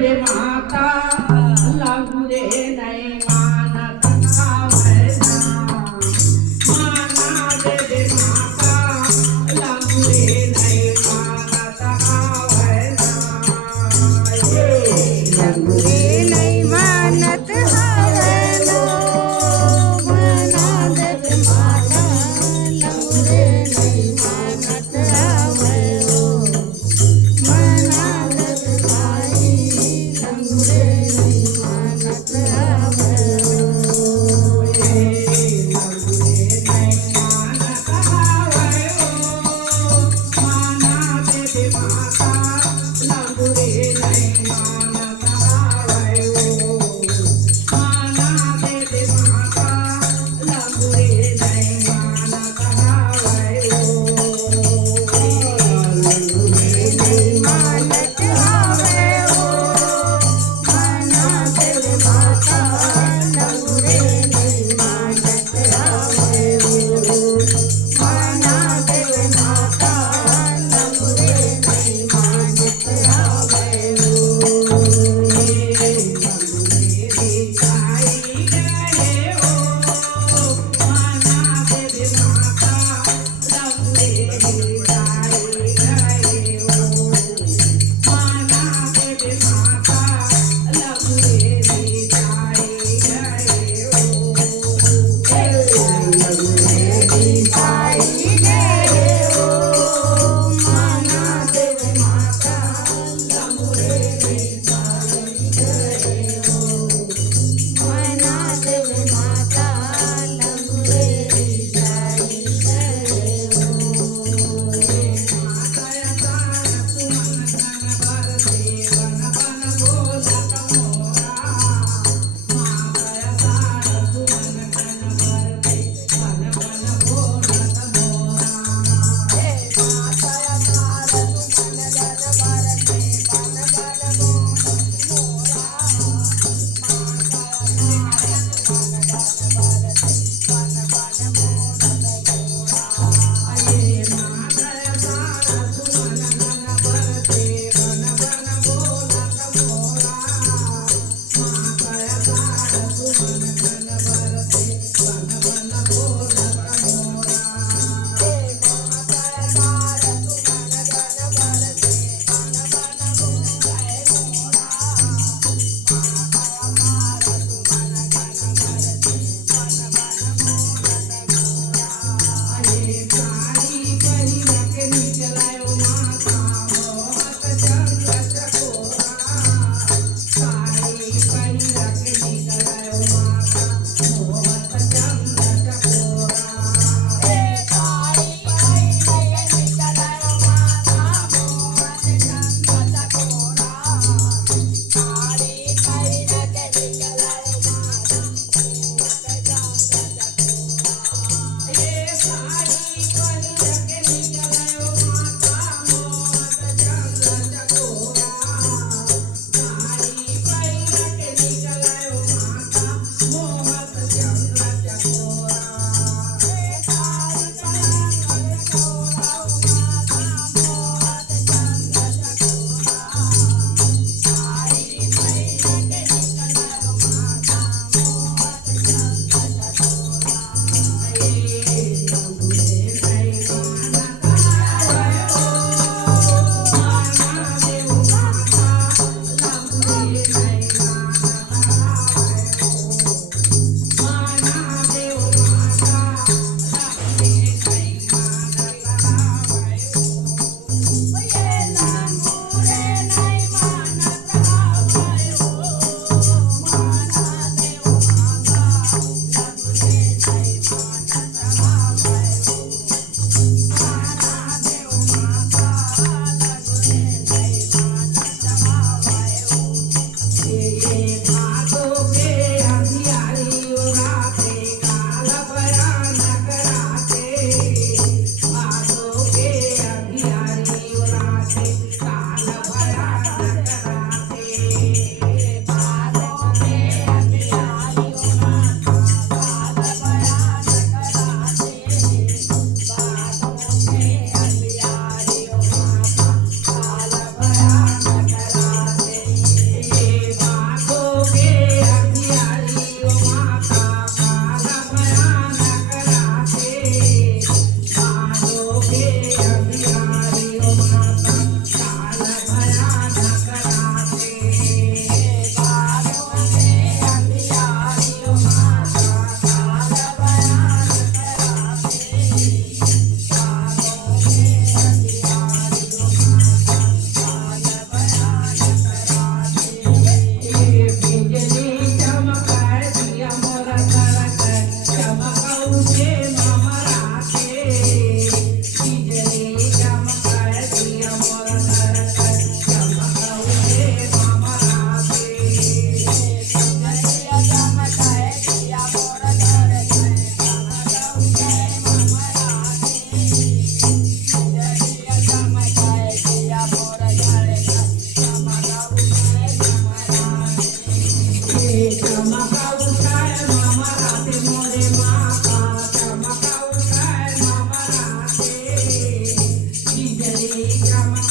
देवी माता लागू रे नहीं मानत आवैना माना देवी माता लागू रे नहीं मानत आवैना लागू रे नहीं मानत आवैना मना देवी माता लागू रे नहीं मानत आवैना मना देवी माई लागू रे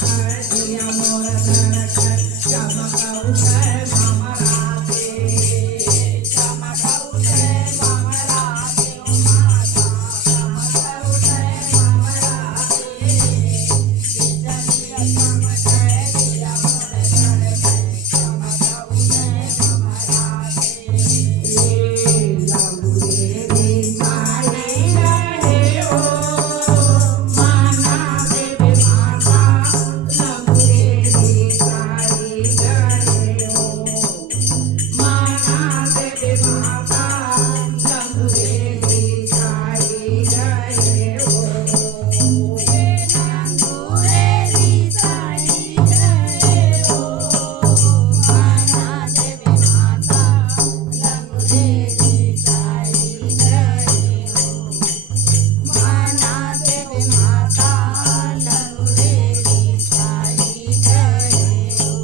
दिया मोर धड़कन चमक उठे भमराते चमक उठे भमराते ओ माता चमक उठे भमराते बिजलिया चमक दिया मोर धड़कन चमक उठे भमराते लंबे दिन मारे रहे ओ माना देवी माता लंबे दिन सारी गए ओ माना देवी माता लंबे दिन सारी गए ओ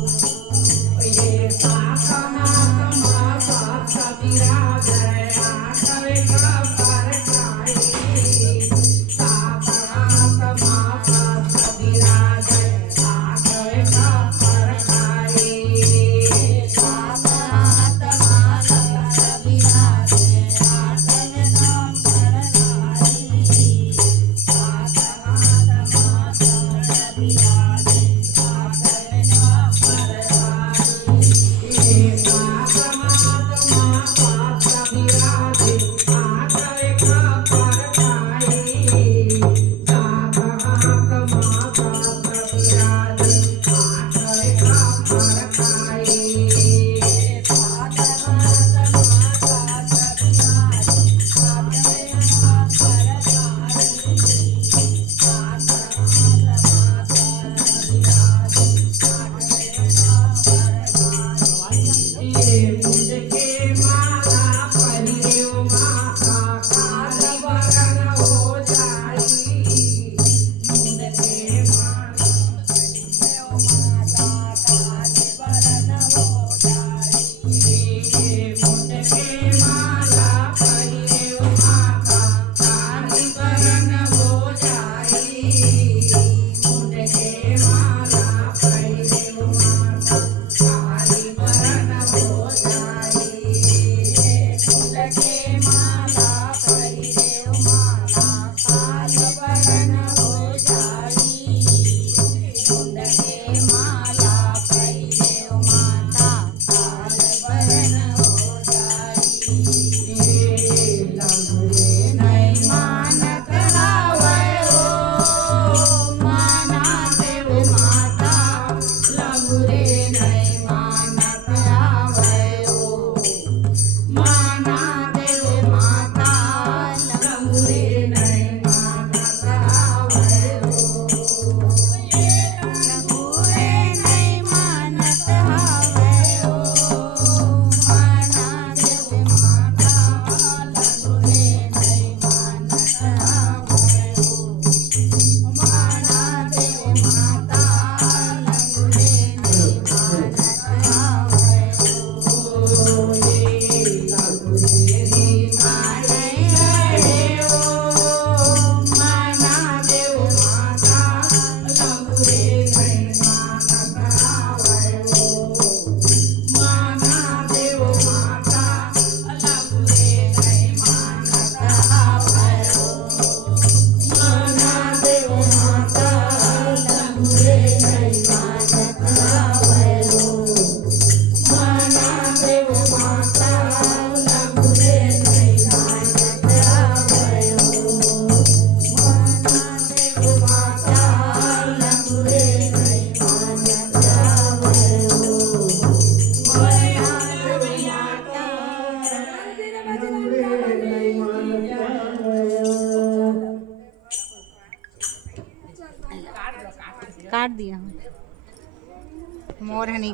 ये साका माता माता विराज आकर का पर खाई साका माता विराज आकर का पर खाई साका माता विराज आकर का पर खाई साका माता विराज आकर का पर खाई मुझके माला पहने माता काल वरण हो जाई मुझके माला पहने माता काल वरण हो जाई मुझके माला पहने माता काल वरण हो जाई मुझके माला पहने माता काल वरण हो जाई मुझके माला पहने माता काल वरण हो जाई मुझके माला पहने माता काल वरण हो जाई लंबे नहीं मानत रावै ओ माना देव माता लंबे नहीं मानत रावै ओ माना देव माता लंबे नहीं मानत रावै ओ काट दिया मोर है नहीं